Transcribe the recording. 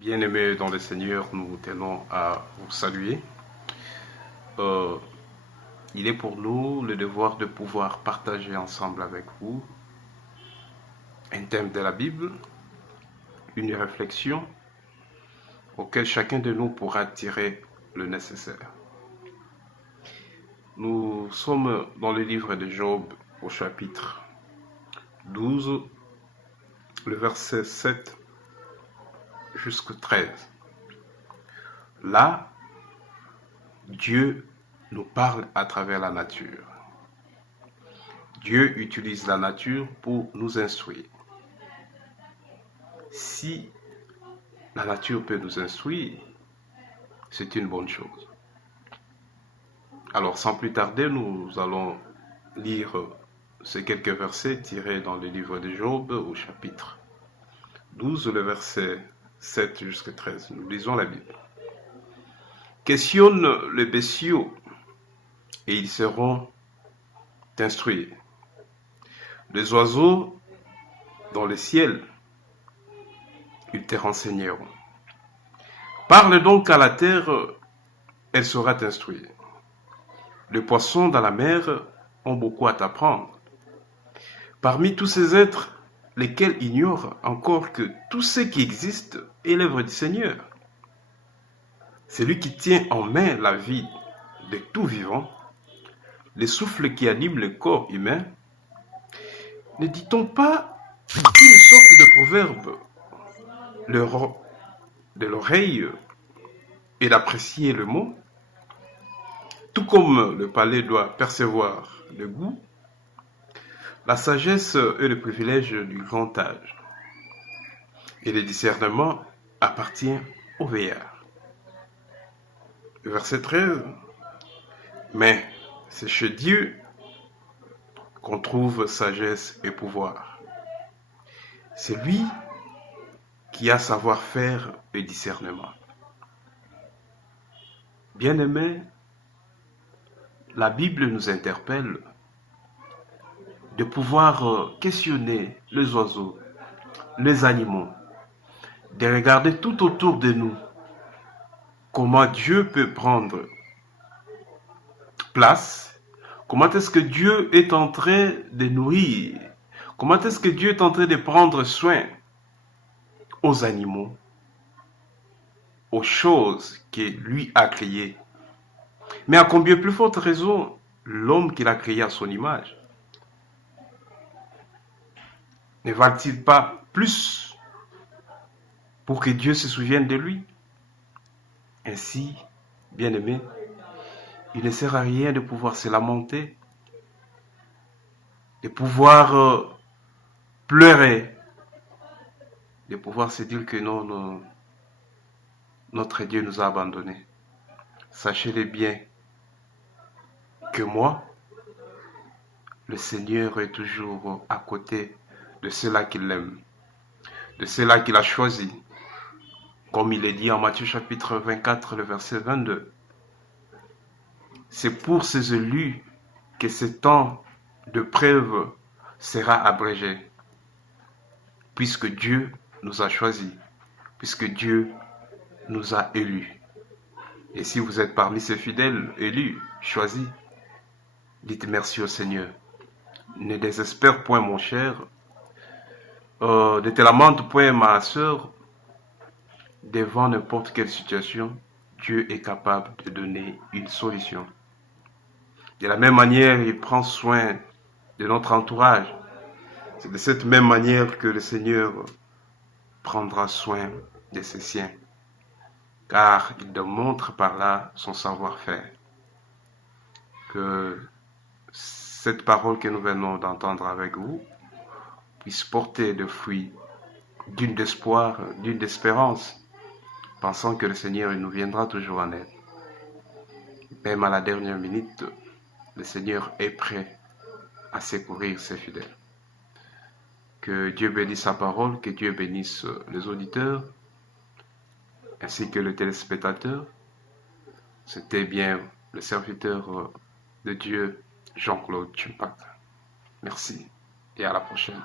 Bien-aimés dans le Seigneur, nous tenons à vous saluer. Euh, il est pour nous le devoir de pouvoir partager ensemble avec vous un thème de la Bible, une réflexion auquel chacun de nous pourra tirer le nécessaire. Nous sommes dans le livre de Job au chapitre 12, le verset 7 jusqu'au 13. Là, Dieu nous parle à travers la nature. Dieu utilise la nature pour nous instruire. Si la nature peut nous instruire, c'est une bonne chose. Alors, sans plus tarder, nous allons lire ces quelques versets tirés dans le livre de Job au chapitre 12, le verset 7 jusqu'à 13. Nous lisons la Bible. Questionne les bestiaux et ils seront instruits. Les oiseaux dans le ciel, ils te renseigneront. Parle donc à la terre, elle sera instruite. Les poissons dans la mer ont beaucoup à t'apprendre. Parmi tous ces êtres, lesquels ignorent encore que tout ce qui existe est l'œuvre du Seigneur. C'est lui qui tient en main la vie de tout vivant, le souffle qui anime le corps humain. Ne dit-on pas une sorte de proverbe de l'oreille et d'apprécier le mot? Tout comme le palais doit percevoir le goût, la sagesse est le privilège du grand âge, et le discernement appartient au vieillard. Verset 13. Mais c'est chez Dieu qu'on trouve sagesse et pouvoir. C'est lui qui a savoir-faire et discernement. Bien-aimés, la Bible nous interpelle de pouvoir questionner les oiseaux, les animaux, de regarder tout autour de nous comment Dieu peut prendre place, comment est-ce que Dieu est en train de nourrir, comment est-ce que Dieu est en train de prendre soin aux animaux, aux choses qu'il lui a créées. Mais à combien plus forte raison l'homme qu'il a créé à son image? Ne valent-ils pas plus pour que Dieu se souvienne de lui? Ainsi, bien-aimé, il ne sert à rien de pouvoir se lamenter, de pouvoir pleurer, de pouvoir se dire que non, notre Dieu nous a abandonnés. Sachez-le bien que moi, le Seigneur est toujours à côté de ceux-là qui l'aiment, de ceux-là qu'il a choisis. Comme il est dit en Matthieu chapitre 24, le verset 22. C'est pour ces élus que ce temps de preuve sera abrégé, puisque Dieu nous a choisis, puisque Dieu nous a élus. Et si vous êtes parmi ces fidèles élus, choisis, dites merci au Seigneur. Ne désespère point, mon cher, ne te lamente point, ma sœur. Devant n'importe quelle situation, Dieu est capable de donner une solution. De la même manière, il prend soin de notre entourage. C'est de cette même manière que le Seigneur prendra soin de ses siens, car il démontre par là son savoir-faire. Que cette parole que nous venons d'entendre avec vous puisse porter des fruits d'une d'espoir, d'une d'espérance, pensant que le Seigneur nous viendra toujours en aide. Même à la dernière minute, le Seigneur est prêt à secourir ses fidèles. Que Dieu bénisse sa parole, que Dieu bénisse les auditeurs, ainsi que les téléspectateurs. C'était bien le serviteur de Dieu, Jean-Claude Tchumpak. Merci et à la prochaine.